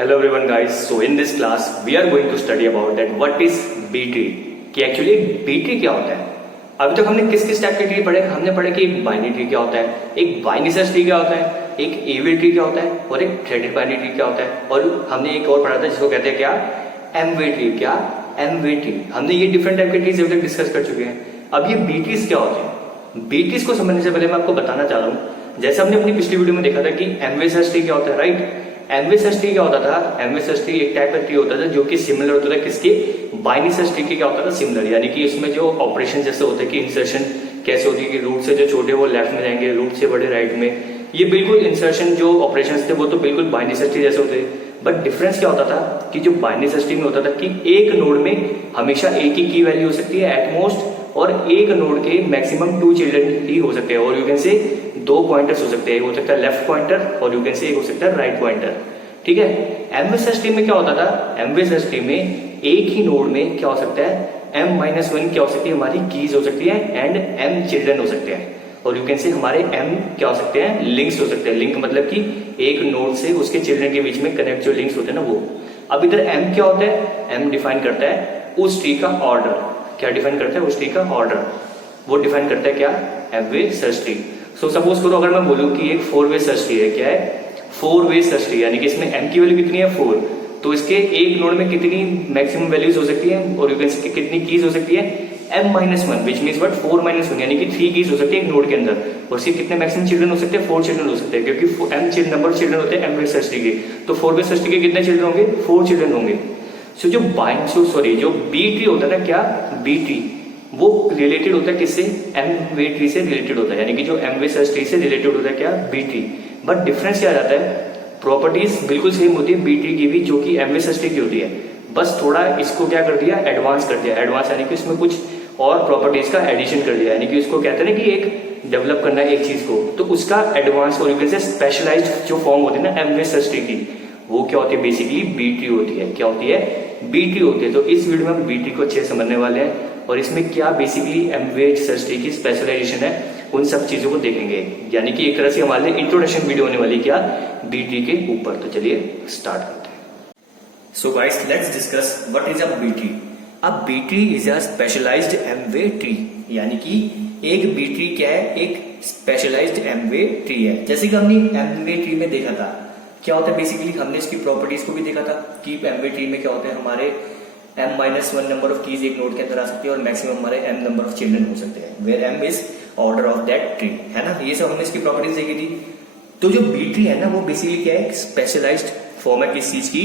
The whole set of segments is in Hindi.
Hello everyone guys, so in this class we are going to study about that what is B tree कि एक्चुअली B tree क्या होता है। अभी तक हमने किस किस टाइप के ट्री पढ़े, हमने पढ़े कि एक बाइनरी ट्री क्या होता है, एक बाइनिसस ट्री क्या होता है, एक एवी ट्री क्या होता है और एक थ्रेडेड बाइनरी ट्री क्या होता है। और हमने एक और पढ़ा था जिसको कहते हैं क्या, एमवे ट्री। क्या एमवे ट्री। हमने ये डिफरेंट टाइप के ट्रीज अभी तक डिस्कस कर चुके हैं। अब ये बी ट्रीज क्या होते हैं, बी ट्रीज को समझने से पहले मैं आपको बताना चाह रहा हूँ, जैसे हमने अपनी पिछली वीडियो में देखा था कि एमवेसस ट्री क्या होता है, राइट। एमवेसस ट्री क्या होता था, एमवेसस ट्री एक टाइप का ट्री होता था जो कि सिमिलर होता था किसके, बाइनिसस ट्री के क्या होता था, सिमिलर। यानी कि इसमें जो ऑपरेशन जैसे होते हैं कि इंसर्शन कैसे होती है कि रूट से जो छोटे वो लेफ्ट में जाएंगे, रूट से बड़े राइट में, ये बिल्कुल इंसर्शन जो ऑपरेशन थे वो तो बिल्कुल बाइनिसस ट्री जैसे होते हैं। बट डिफरेंस क्या होता था कि जो बाइनिसस ट्री में होता था कि एक नोड में हमेशा एक ही की वैल्यू हो सकती है एटमोस्ट, और एक नोड के मैक्सिमम 2 चिल्ड्रन ही हो सकते हैं, और यू कैन से 2 पॉइंटर्स हो सकते हैं, हो सकता है लेफ्ट पॉइंटर और यू कैन से एक हो सकता है राइट पॉइंटर। ठीक है। एमवेसस ट्री में क्या होता था, एमवेसस ट्री में एक ही नोड में क्या हो सकता है, m-1 क्या हो सकती है, हमारी कीज हो सकती है एंड m चिल्ड्रन हो सकते हैं, और यू कैन से हमारे m क्या हो सकते हैं, लिंक्स हो सकते हैं। लिंक मतलब कि एक नोड से उसके चिल्ड्रन के बीच में कनेक्ट जो लिंक्स होते हैं ना वो। अब इधर m क्या होता है, m डिफाइन करता है उस ट्री का ऑर्डर। क्या डिफाइन करता है, उस ट्री का ऑर्डर। वो डिफाइन करता है क्या, एमवेसस ट्री। सो सपोज करो अगर मैं बोलूं कि एक 4 वे सर्च ट्री है, क्या है, 4 वे सर्च ट्री, यानी कि इसमें m की वैल्यू कितनी है, 4, तो इसके एक नोड में कितनी मैक्सिमम वैल्यूज हो सकती है और यू कैन से कितनी कीज हो सकती है, m-1 विच मीन्स व्हाट 4-1 यानी कि 3 कीज हो सकती है एक नोड के अंदर, और सिर्फ कितने मैक्सिमम चिल्ड्रन हो सकते हैं, 4 चिल्ड्रन हो सकते हैं, क्योंकि m नंबर चिल्ड्रन होते हैं एम वे सर्च ट्री के। तो 4 वे सर्च ट्री के कितने चिल्ड्रन होंगे, 4 चिल्ड्रन होंगे। सो जो जो बी ट्री होता है ना, क्या बी ट्री, वो रिलेटेड होता है किससे, एम वे ट्री से रिलेटेड होता है, यानी कि जो एम वे सर्च ट्री से रिलेटेड होता है क्या, बी ट्री। बट डिफरेंस क्या रहता है, प्रॉपर्टीज बिल्कुल सेम होती है बी ट्री की भी जो कि एम वे सर्च ट्री की होती है, बस थोड़ा इसको क्या कर दिया, एडवांस कर दिया। एडवांस यानी कि इसमें कुछ और प्रॉपर्टीज का एडिशन कर दिया, यानी कि इसको कहते हैं ना कि एक डेवलप करना है एक चीज को, तो उसका एडवांस और से स्पेशलाइज्ड जो फॉर्म होती है ना एम वे सर्च ट्री की, वो क्या होती है, बेसिकली बी ट्री होती है। क्या होती है, बी ट्री होती है। तो इस वीडियो में हम बी ट्री को अच्छे से समझने वाले हैं और इसमें क्या बेसिकली एम वे सर्च ट्री की स्पेशलाइजेशन है, उन सब चीजों को देखेंगे। यानी कि एक तरह से हमारे लिए इंट्रोडक्शन वीडियो होने वाली क्या, बी ट्री के ऊपर। तो चलिए स्टार्ट करते हैं। So guys let's discuss what is a B tree. अब B tree is a specialized M way tree, यानी कि एक बी ट्री क्या है, एक स्पेशलाइज्ड एम वे ट्री है। जैसे कि हमने एम वे ट्री में देखा था क्या होता है, बेसिकली हमने इसकी प्रॉपर्टीज को भी देखा था कि एम वे ट्री में क्या होते हैं, हमारे m-1 नंबर ऑफ कीज एक नोड के अंदर आ सकती है और मैक्सिमम हमारे m नंबर ऑफ चिल्ड्रन हो सकते हैं, where m is order of that tree, है ना। ये सब हमने इसकी प्रॉपर्टीज देखी थी। तो जो बी ट्री है ना, वो बेसिकली क्या है, स्पेशलाइज्ड फॉर्म है किस चीज की,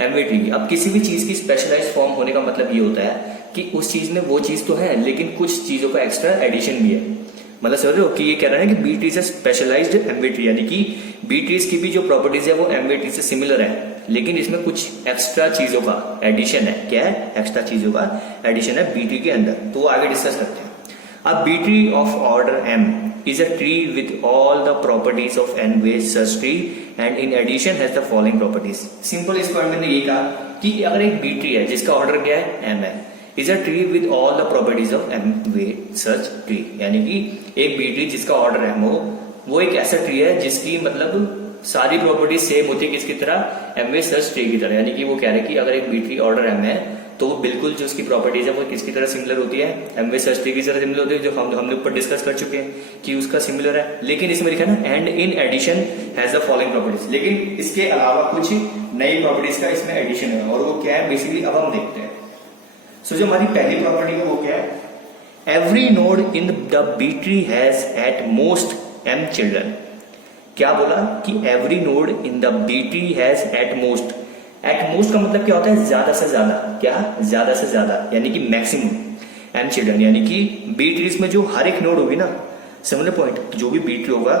एमवे ट्री की। अब किसी भी चीज की स्पेशलाइज्ड फॉर्म होने का मतलब ये होता है कि उस चीज में वो चीज तो है लेकिन कुछ चीजों का एक्स्ट्रा एडिशन भी है। मतलब समझ रहे हो कि ये कह रहा है कि बी ट्री से स्पेशलाइज्ड एमवे ट्री, यानी कि बी ट्रीज की भी जो प्रॉपर्टीज है वो एमवे ट्री से सिमिलर है, लेकिन इसमें कुछ एक्स्ट्रा चीजों का एडिशन है। क्या है, एक्स्ट्रा चीजों का एडिशन है बी ट्री के अंदर, तो आगे डिस्कस करते हैं। अब B tree of order m is a tree with all the properties of n-way search tree and in addition has the following properties। Simple इस पॉइंट में ये कहा कि अगर एक बी ट्री है जिसका ऑर्डर क्या है, m है, is a tree with all the properties of m-way search tree, यानी कि एक बी ट्री जिसका ऑर्डर है वो एक ऐसा ट्री है जिसकी मतलब सारी प्रॉपर्टीज सेम होती है किसकी तरह, एमवे सर्च ट्री की तरह। यानी कि वो कह रहे हैं कि अगर एक बी ट्री ऑर्डर m है तो वो बिल्कुल जो उसकी प्रॉपर्टीज है वो किसकी तरह सिमिलर होती है, एमवे सर्च ट्री की तरह सिमिलर होती है, जो हमने ऊपर डिस्कस कर चुके हैं कि उसका सिमिलर है। लेकिन इसमें लिखा ना and in addition has the following properties, लेकिन इसके अलावा कुछ नई प्रॉपर्टीज का इसमें एडिशन है, और वो क्या है बेसिकली अब हम देखते हैं। सो जो हमारी पहली प्रॉपर्टी है वो क्या है, every node in the B tree has at most m children. क्या बोला कि every node in the B tree has at most. At most का मतलब क्या होता है, ज्यादा से ज्यादा। क्या, ज्यादा से ज्यादा, यानी कि मैक्सिमम m चिल्ड्रन, यानी कि बी ट्रीज में जो हर एक नोड होगी ना, समझ पॉइंट, जो भी बी ट्री होगा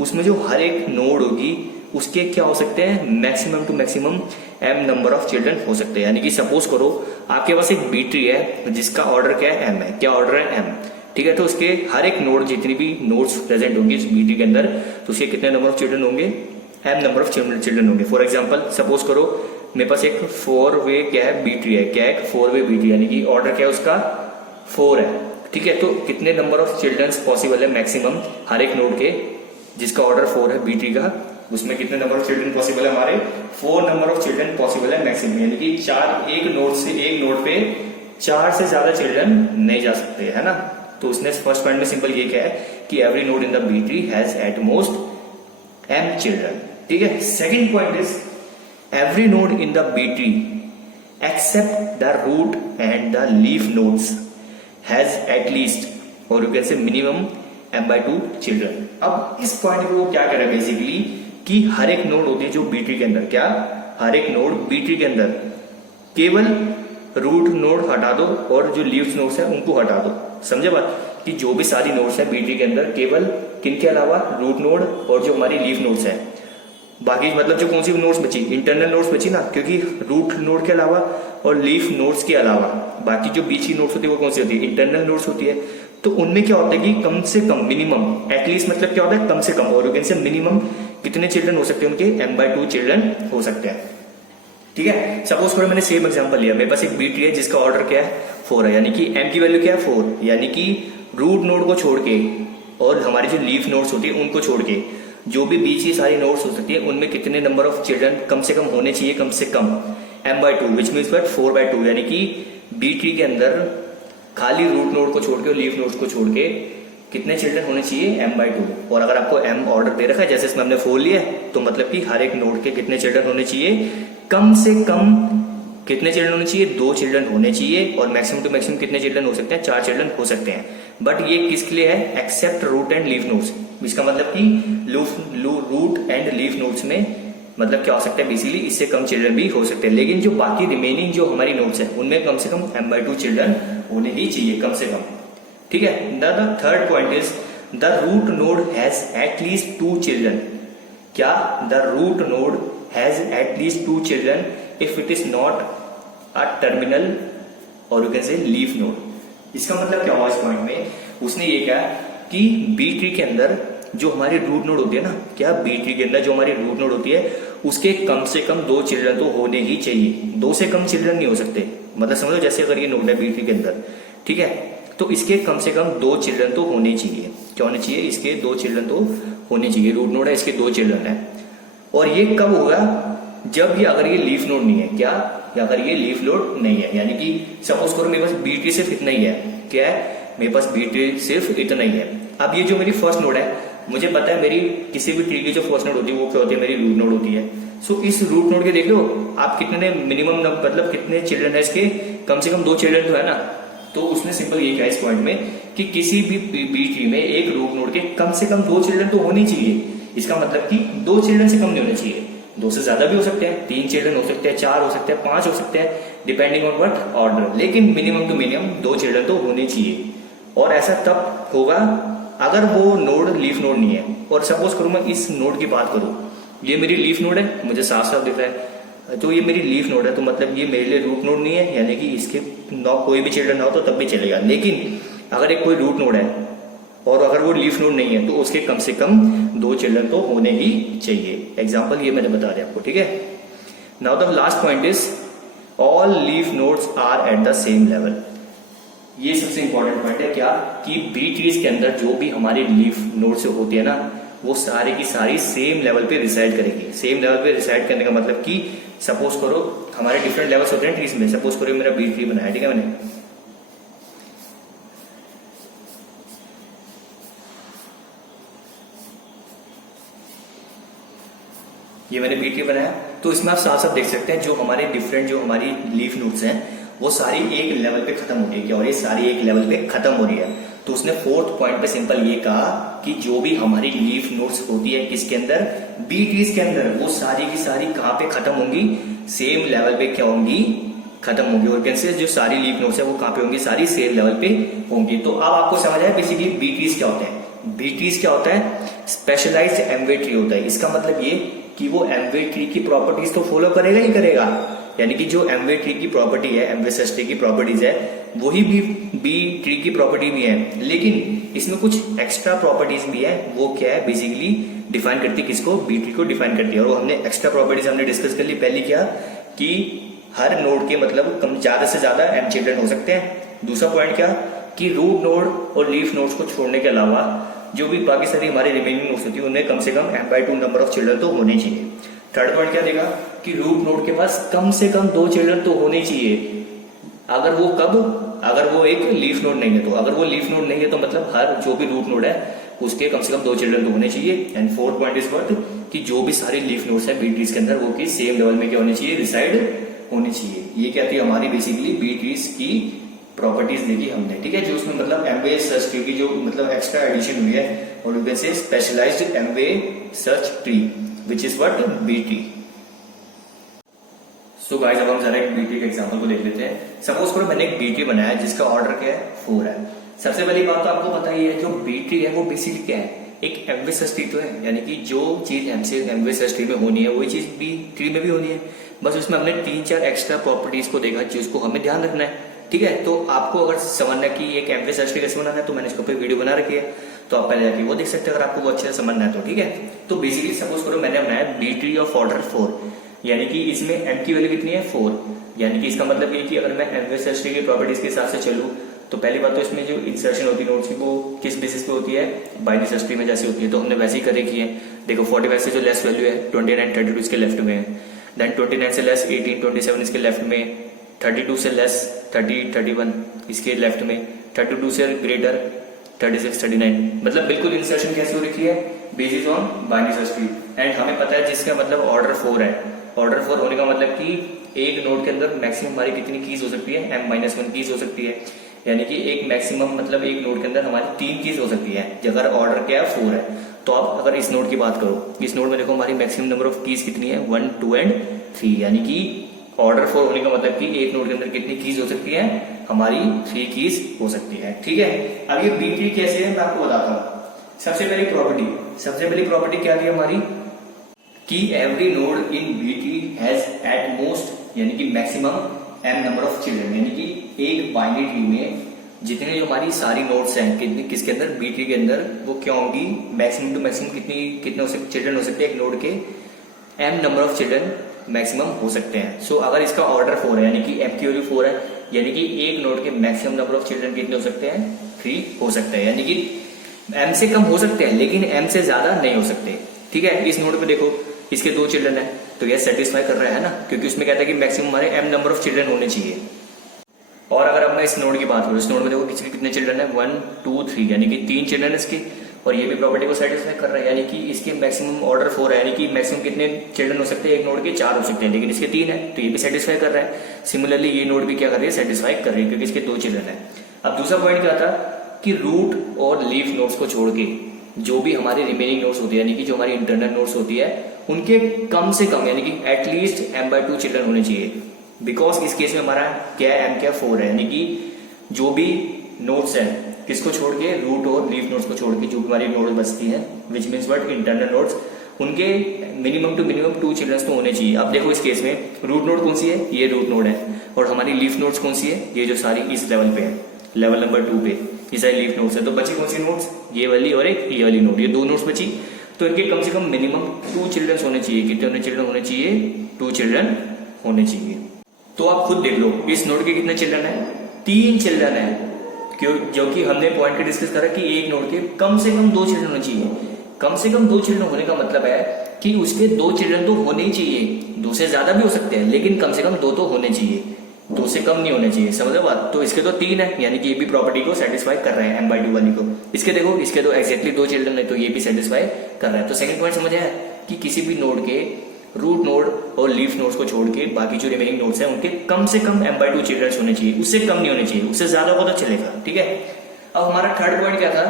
उसमें जो हर एक नोड होगी उसके क्या हो सकते हैं, maximum two maximum m number of children हो सकते हैं। यानी कि सपोज करो आपके पास एक बी ट्री है जिसका ऑर्डर क्या है, m है। क्या ऑर्डर है, m, ठीक है। तो उसके हर एक नोड, जितनी भी नोड्स प्रेजेंट होंगी इस बी ट्री के अंदर, तो उसके कितने नंबर ऑफ चिल्ड्रन होंगे, m नंबर ऑफ चिल्ड्रन होंगे। फॉर एग्जांपल सपोज करो मेरे पास एक 4 वे क्या है, बी ट्री है। क्या है, 4 वे बी ट्री, यानी कि ऑर्डर क्या है उसका 4 है, ठीक है। तो कितने नंबर ऑफ चिल्ड्रन पॉसिबल है मैक्सिमम हर एक नोड के जिसका ऑर्डर 4 है बी ट्री का, उसमें कितने नंबर ऑफ चिल्ड्रन पॉसिबल है हमारे, 4 नंबर ऑफ चिल्ड्रन पॉसिबल है मैक्सिमम, यानी कि एक नोड पे 4 से ज्यादा चिल्ड्रन नहीं जा सकते, है ना। तो उसने फर्स्ट पॉइंट में सिंपल ये क्या है कि every node in the B tree has at most m children, ठीक है। Second point is every node in the B tree except the root and the leaf nodes has at least और you can say minimum m/2 children. अब इस पॉइंट पे वो क्या कर रहा है बेसिकली कि हर एक नोड होती है जो बी ट्री के अंदर, क्या हर एक नोड बी ट्री के अंदर केवल रूट नोड हटा दो और जो लीव्स नोड्स है उनको हटा दो। समझे बात कि जो भी सारी नोड्स है बी ट्री के अंदर केवल किनके अलावा, रूट नोड और जो हमारी लीफ नोड्स है, बाकी मतलब जो कौन सी नोड्स बची, इंटरनल नोड्स बची ना, क्योंकि रूट नोड के अलावा और लीफ नोड्स के अलावा बाकी जो बीच की नोड्स होती है वो कौन सी होती है, इंटरनल नोड्स होती है। तो उनमें क्या होता है कि कम से कम मिनिमम, एटलीस्ट मतलब क्या होता है कम से कम, और यू कैन से मिनिमम कितने चिल्ड्रन हो सकते हैं उनके, m/2 चिल्ड्रन हो सकते हैं, ठीक है। सपोज करो मैंने सेम एग्जांपल लिया, मेरे पास एक बी ट्री है जिसका ऑर्डर क्या है 4 है, यानी कि m की वैल्यू क्या है 4, यानी कि रूट नोड को छोड़ के और हमारी जो लीफ नोड्स होती है उनको छोड़ के जो भी बीच की सारी नोड्स हो सकती है उनमें कितने नंबर ऑफ चिल्ड्रन कम से कम होने चाहिए, कम से कम m/2 विच मीन्स 4/2, यानी कि बी ट्री के अंदर खाली रूट नोड को छोड़ के और लीफ नोड्स को छोड़ के कितने चिल्ड्रन होने चाहिए, m/2। और अगर आपको m ऑर्डर दे रखा है जैसे इसमें हमने 4 लिया है तो मतलब कि हर एक नोड के कितने चिल्ड्रन होने चाहिए, कम से कम कितने चिल्ड्रन होने चाहिए, 2 चिल्ड्रन होने चाहिए, और मैक्सिमम टू मैक्सिमम कितने चिल्ड्रन हो सकते हैं, 4 चिल्ड्रन हो सकते हैं। बट ये किसके लिए है, except root and leaf nodes. इसका मतलब कि रूट एंड लीफ नोड्स में मतलब क्या हो सकता है बेसिकली इससे कम चिल्ड्रन भी हो सकते हैं, लेकिन जो बाकी रिमेनिंग जो हमारी नोड्स है उनमें कम से कम m/2 चिल्ड्रन होने ही चाहिए कम से कम, ठीक है। The third point is the root node has at least 2 children, क्या the root node has at least 2 children if it is not a terminal और you can say leaf node. इसका मतलब क्या हुआ इस पॉइंट में, उसने ये कहा कि बी ट्री के अंदर जो हमारी रूट नोड होती है ना, क्या बी ट्री के अंदर जो हमारी रूट नोड होती है उसके कम से कम 2 चिल्ड्रन तो होने ही चाहिए, 2 से कम चिल्ड्रन नहीं हो सकते। मतलब समझो जैसे अगर ये नोड है बी ट्री के अंदर, ठीक है, तो इसके कम से कम 2 चिल्ड्रन तो होने चाहिए। क्या होने चाहिए, इसके 2 चिल्ड्रन तो होने चाहिए। रूट नोड है, इसके 2 चिल्ड्रन है। और ये कब होगा, जब ये अगर ये लीफ नोड नहीं है, क्या अगर ये लीफ नोड नहीं है, यानी कि सपोज करो मेरे पास बी ट्री सिर्फ इतना ही है, क्या है मेरे पास बी ट्री सिर्फ इतना ही है। अब ये जो मेरी फर्स्ट नोड है, मुझे पता है मेरी किसी भी ट्री की जो फर्स्ट नोड होती है वो क्या होती है, मेरी रूट नोड होती है। सो इस रूट नोड के देख लो आप कितने मिनिमम मतलब कितने चिल्ड्रन है इसके, कम से कम 2 चिल्ड्रन तो है ना। तो उसने सिंपल ये कहा इस पॉइंट में कि किसी भी बी ट्री में एक रूट नोड के कम से कम 2 चिल्ड्रन तो होने चाहिए। इसका मतलब कि 2 चिल्ड्रन से कम नहीं होने चाहिए, 2 से ज्यादा भी हो सकते हैं, 3 चिल्ड्रन हो सकते हैं, 4 हो सकते हैं, 5 हो सकते हैं, डिपेंडिंग ऑन व्हाट ऑर्डर, लेकिन मिनिमम टू मिनिमम 2 चिल्ड्रन तो होने चाहिए। और ऐसा तब होगा अगर वो नोड लीफ नोड नहीं है। और सपोज करूं मैं इस नोड की बात करूं, ये मेरी लीफ नोड है, मुझे साफ साफ दिख रहा है, तो ये मेरी लीफ नोड है, तो मतलब ये मेरे लिए रूट नोड नहीं है, यानी कि इसके कोई भी चिल्ड्रन ना हो तो तब भी चलेगा। लेकिन अगर एक कोई रूट नोड है और अगर वो लीफ नोड नहीं है तो उसके कम से कम 2 चिल्ड्रन तो होने ही चाहिए। एग्जाम्पल ये मैंने बता दिया आपको, ठीक है। Now the last point is all leaf nodes are at the same level. ये सबसे इंपॉर्टेंट पॉइंट है, क्या कि बी ट्रीज के अंदर जो भी हमारी लीफ नोड्स होती है ना, वो सारी की सारी सेम लेवल पे रिसाइड करेगी। सेम लेवल पे रिसाइड करने का मतलब कि सपोज करो हमारे डिफरेंट लेवल्स होते हैं ट्रीज में। सपोज करो मेरा बी ट्री बनाया, ठीक है, मैंने ये मैंने बी ट्री बनाया, तो इसमें आप साफ साफ देख सकते हैं जो हमारे डिफरेंट जो हमारी लीफ नोड्स हैं वो सारी एक लेवल पे खत्म हो रही है, क्या और ये सारी एक लेवल पे खत्म हो रही है। तो उसने 4th पॉइंट पे सिंपल ये कहा कि जो भी हमारी लीफ नोड्स होती है किसके अंदर, बी ट्रीज के अंदर, वो सारी की सारी कहां पे खत्म होंगी, सेम लेवल पे क्या होंगी, खत्म होंगी। और कैसे जो सारी लीफ नोड्स है वो कहां पे होंगी, सारी सेम लेवल पे होंगी। तो अब आपको समझ आया बेसिकली बी ट्रीज क्या होते हैं। बी ट्रीज क्या होता है, स्पेशलाइज्ड एमवे ट्री होता है। इसका मतलब ये कि वो एमवे ट्री की प्रॉपर्टीज तो फॉलो करेगा ही करेगा, यानी कि जो एमवे ट्री की प्रॉपर्टी है, एमवे ट्री की प्रॉपर्टीज है, वही बी ट्री की प्रॉपर्टी भी है, लेकिन इसमें कुछ एक्स्ट्रा प्रॉपर्टीज भी है। वो क्या है, बेसिकली डिफाइन करती है किसको, बी ट्री को डिफाइन करती है। और हमने एक्स्ट्रा प्रॉपर्टीज हमने डिस्कस कर ली। पहली क्या कि हर नोड के मतलब कम ज्यादा से ज्यादा m चिल्ड्रन हो सकते हैं। दूसरा पॉइंट क्या कि रूट नोड और लीफ नोड्स को छोड़ने के अलावा जो भी बाकी सारी हमारी रिमेनिंग नोड्स होती है उनमें कम से कम m/2 नंबर ऑफ चिल्ड्रन तो होने चाहिए। थर्ड पॉइंट क्या देगा कि रूट नोड के पास कम से कम 2 चिल्ड्रन तो होने चाहिए। अगर वो एक लीफ नोड नहीं है, तो अगर वो लीफ नोड नहीं है तो मतलब हर जो भी रूट नोड है उसके कम से कम 2 चिल्ड्रन तो होने चाहिए। And fourth point is what कि जो भी सारे लीफ नोड्स है बी ट्रीज के अंदर वो की सेम लेवल में क्या होने चाहिए, रिसाइड होने चाहिए। ये क्या थी हमारी बेसिकली बी ट्रीज की प्रॉपर्टीज देखी हमने, ठीक है। जो उसमें मतलब एमवे सर्च ट्री की जो मतलब एक्स्ट्रा एडिशन हुई है और you can say specialized m way search tree which is what B tree. So guys अब हम जरा एक बी ट्री के एग्जांपल को देख लेते हैं। सपोज करो मैंने एक बी ट्री बनाया जिसका ऑर्डर क्या है 4 है। सबसे पहली बात तो आपको पता ही है जो बी ट्री है वो बेसिकली क्या है, एक एमवे सर्च ट्री तो है, यानी कि जो चीज एमवे सर्च ट्री में होनी है वही चीज बी ट्री में भी होनी है। बस उसमें हमने 3-4 एक्स्ट्रा प्रॉपर्टीज को देखा जिसको हमें ध्यान रखना है, ठीक है। तो आपको अगर समझना है कि एक एमवे सर्च ट्री कैसे बनाना है तो मैंने इसके ऊपर वीडियो बना रखी है, तो आप पहले जाके वो देख सकते हैं अगर आपको वो अच्छे से समझना है तो, ठीक है। तो बेसिकली सपोज करो मैंने बनाया बी ट्री ऑफ ऑर्डर 4, यानी कि इसमें एम की वैल्यू कितनी है 4, यानी कि इसका मतलब ये कि अगर मैं एमवे सर्च ट्री की प्रॉपर्टीज के हिसाब से चलूं तो पहली बात तो इसमें जो इंसर्शन होती है नोड्स की वो किस बेसिस पे होती है, बाइनरी सर्च ट्री में जैसी होती है, तो हमने वैसे ही कर रखी है। देखो 45 से जो लेस वैल्यू है 29 32 इसके लेफ्ट में है, देन 29 से लेस 18 27 इसके लेफ्ट में, 32 से लेस 30 31 इसके लेफ्ट में, 32 से ग्रेटर 36 39, मतलब बिल्कुल इंसर्शन कैसी हो रखी है basis on binary search tree. And हमें पता है जिसका मतलब ऑर्डर 4 है, ऑर्डर 4 होने का मतलब कि एक नोड के अंदर मैक्सिमम हमारी कितनी कीज हो सकती है, m-1 कीज हो सकती है, यानी कि एक मैक्सिमम मतलब एक नोड के अंदर हमारी 3 कीज हो सकती है। अगर ऑर्डर क्या है 4 है तो आप अगर इस नोड की बात करो, इस नोड में देखो हमारी मैक्सिमम नंबर ऑफ कीज कितनी है 1 2 एंड 3, यानी कि ऑर्डर 4 होने का मतलब कि एक नोड के अंदर कितनी कीज हो सकती है, हमारी 3 कीज हो सकती है, ठीक है। अब ये बी ट्री कैसे है मैं आपको बताता हूँ। सबसे पहली प्रॉपर्टी क्या थी हमारी कि every node in B tree has at most यानी कि maximum m number of children, यानी कि एक बाइनरी ट्री में जितने जो हमारी सारी नोड्स हैं कितने किसके अंदर बी ट्री के अंदर वो क्या होंगी, मैक्सिमम टू मैक्सिमम कितने चिल्ड्रन हो सकते हैं एक नोड के, m number of children maximum हो सकते हैं। सो अगर इसका ऑर्डर 4 है यानी कि m की वैल्यू 4 है, यानी कि एक नोड के मैक्सिमम नंबर ऑफ चिल्ड्रन कितने हो सकते हैं 3 हो सकते हैं, यानी कि m से कम हो सकते हैं लेकिन m से ज्यादा नहीं हो सकते, ठीक है। इस नोड पे देखो इसके 2 चिल्ड्रन है तो यह सेटिस्फाई कर रहा है ना, क्योंकि उसमें कहता है कि मैक्सिमम हमारे m नंबर ऑफ चिल्ड्रन होने चाहिए। और अगर अब मैं इस नोड की बात करूं, इस नोड में देखो कितने चिल्ड्रन है 1 2 3, यानी कि 3 चिल्ड्रन है इसके, और ये भी प्रॉपर्टी को सेटिस्फाई कर रहा है, यानी कि इसके मैक्सिमम ऑर्डर 4 है, यानी कि मैक्सिमम कितने चिल्ड्रन हो सकते हैं एक नोड के 4 हो सकते हैं, लेकिन इसके 3 है तो ये भी सेटिस्फाई कर रहा है। सिमिलरली ये नोड भी क्या कर रही है, सेटिस्फाई कर रही है क्योंकि इसके 2 चिल्ड्रन है। अब दूसरा पॉइंट क्या था कि रूट और लीफ नोड्स को छोड़ के जो भी हमारी रिमेनिंग नोड्स होती है यानी कि जो हमारी इंटरनल नोड्स होती है उनके कम से कम यानी कि एटलीस्ट m/2 चिल्ड्रन होने चाहिए। बिकॉज इस केस में हमारा क्या m क्या 4 है, यानी कि जो भी नोड्स है किसको छोड़ के, रूट और लीफ नोड्स को छोड़ के जो भी हमारी नोड्स बचती हैं which means what internal nodes, उनके मिनिमम टू मिनिमम 2 चिल्ड्रन तो होने चाहिए। अब देखो इस केस में रूट नोड कौन सी है, ये रूट नोड है, और हमारी लीफ नोड्स कौन सी है, ये जो सारी इस लेवल पे है, लेवल नंबर 2 पे ये सारी लीफ नोड्स है। तो बची कौन सी नोड्स, ये वाली और एक ये वाली नोड, ये 2 नोड्स बची, तो इनके कम से कम मिनिमम 2 चिल्ड्रन होने चाहिए। कितने चिल्ड्रन होने चाहिए, 2 चिल्ड्रन होने चाहिए। तो आप खुद देख लो इस नोड के कितने चिल्ड्रन है, 3 चिल्ड्रन है, क्यों, जो कि हमने पॉइंट के डिस्कस करा कि एक नोड के कम से कम 2 चिल्ड्रन होने चाहिए। कम से कम 2 चिल्ड्रन होने का मतलब है कि उसके 2 चिल्ड्रन तो होने ही चाहिए, 2 से ज्यादा भी हो सकते हैं लेकिन कम से कम 2 तो होने चाहिए, 2 से कम नहीं होने चाहिए, समझो बात। तो इसके तो 3 है यानी कि ये भी प्रॉपर्टी को सेटिस्फाई कर रहे हैं m/2 वाली को। इसके देखो इसके तो एग्जैक्टली 2 चिल्ड्रन है तो ये भी सेटिस्फाई कर रहा है। तो सेकंड पॉइंट समझ आया कि किसी भी नोड के रूट नोड और लीफ नोड्स को छोड़ के बाकी जो रिमेनिंग नोड्स हैं उनके कम से कम m/2 चिल्ड्रन होने चाहिए, उससे कम नहीं होने चाहिए, उससे ज्यादा होगा तो चलेगा, ठीक है। अब हमारा थर्ड पॉइंट क्या था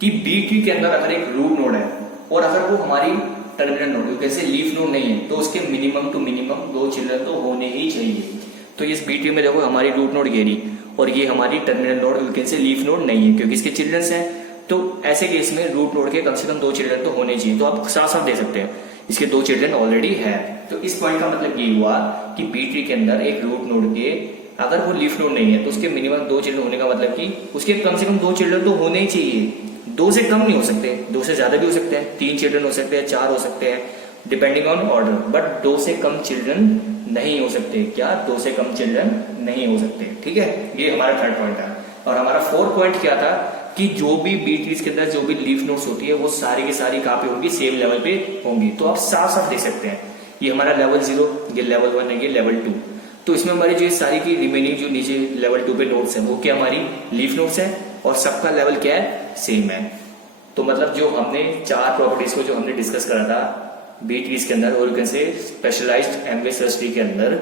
कि बी ट्री के अंदर अगर एक रूट नोड है और अगर वो हमारी टर्मिनल नोड जैसे लीफ नोड नहीं है तो उसके मिनिमम टू मिनिमम 2 चिल्ड्रन तो होने ही चाहिए। तो इस बी ट्री में देखो हमारी रूट नोड घेरी और ये हमारी टर्मिनल नोड से लीफ नोड नहीं है क्योंकि इसके चिल्ड्रंस हैं, तो ऐसे केस में रूट नोड के कम से कम 2 चिल्ड्रन तो होने चाहिए। तो आप साफ साफ दे सकते हैं इसके 2 चिल्ड्रन ऑलरेडी है। तो इस पॉइंट का मतलब ये हुआ कि बी ट्री के अंदर एक रूट नोड के अगर वो लीफ नोड नहीं है तो उसके मिनिमम 2 चिल्ड्रन होने का मतलब कि उसके कम से कम 2 चिल्ड्रन तो होने ही चाहिए, 2 से कम नहीं हो सकते, 2 से ज्यादा भी हो सकते हैं, 3 चिल्ड्रन हो सकते हैं, 4 हो सकते हैं डिपेंडिंग ऑन ऑर्डर, बट 2 से कम चिल्ड्रन नहीं हो सकते। क्या 2 से कम चिल्ड्रन नहीं हो सकते, ठीक है। ये हमारा थर्ड पॉइंट था। और हमारा फोर्थ पॉइंट क्या था, कि जो भी बी ट्रीज के अंदर जो भी लीफ नोड्स होती है वो सारी की सारी कहाँ पे होंगी, सेम लेवल पे होंगी। तो आप साफ साफ देख सकते हैं ये हमारा लेवल 0, ये लेवल 1 है, ये लेवल 2। तो इसमें हमारी जो सारी की रिमेनिंग जो नीचे लेवल 2 पे नोड्स हैं वो क्या हमारी लीफ नोड्स हैं, और सबका लेवल क्या है, सेम है। तो मतलब जो हमने 4 प्रॉपर्टीज को जो हमने डिस्कस करा था बी ट्रीज के अंदर, और कैसे स्पेशलाइज्ड एमवे सर्च ट्री के अंदर,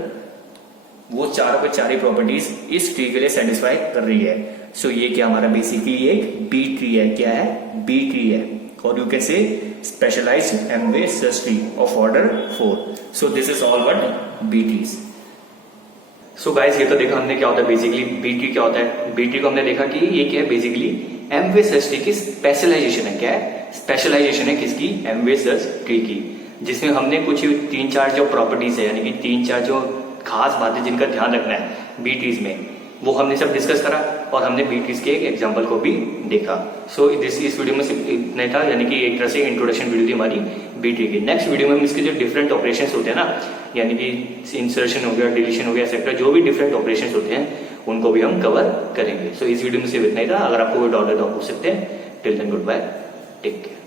वो चारों पे चार ही प्रॉपर्टीज इस ट्री के लिए सेटिस्फाई कर रही है। सो ये क्या हमारा बेसिकली एक बी ट्री है, क्या है, बी ट्री है, और you can say specialized m way search tree of order 4। So this is all what B trees. So guys ये तो देखा हमने क्या होता है बेसिकली बी ट्री क्या होता है। बी ट्री को हमने देखा कि ये क्या है बेसिकली एमवे सर्च ट्री की स्पेशलाइजेशन है। क्या है, स्पेशलाइजेशन है किसकी, एमवे सर्च ट्री की, जिसमें हमने कुछ 3-4 जो प्रॉपर्टीज है, यानी कि 3-4 जो खास बातें जिनका ध्यान रखना है बी ट्रीज में, वो हमने सब डिस्कस करा, और हमने बी ट्रीज के एक एग्जांपल को भी देखा। सो इस वीडियो में सिर्फ इतना ही था, यानी कि एक तरह से इंट्रोडक्शन वीडियो थी हमारी बी ट्री की। नेक्स्ट वीडियो में हम इसके जो डिफरेंट ऑपरेशंस होते हैं ना, यानी कि इंसर्शन हो गया, डिलीशन हो गया, एक्सेट्रा, जो भी डिफरेंट ऑपरेशंस होते हैं उनको भी हम कवर करेंगे। सो इस वीडियो में सिर्फ इतना ही था। अगर आपको कोई डाउट है तो आप पूछ सकते हैं। Till then goodbye, take care.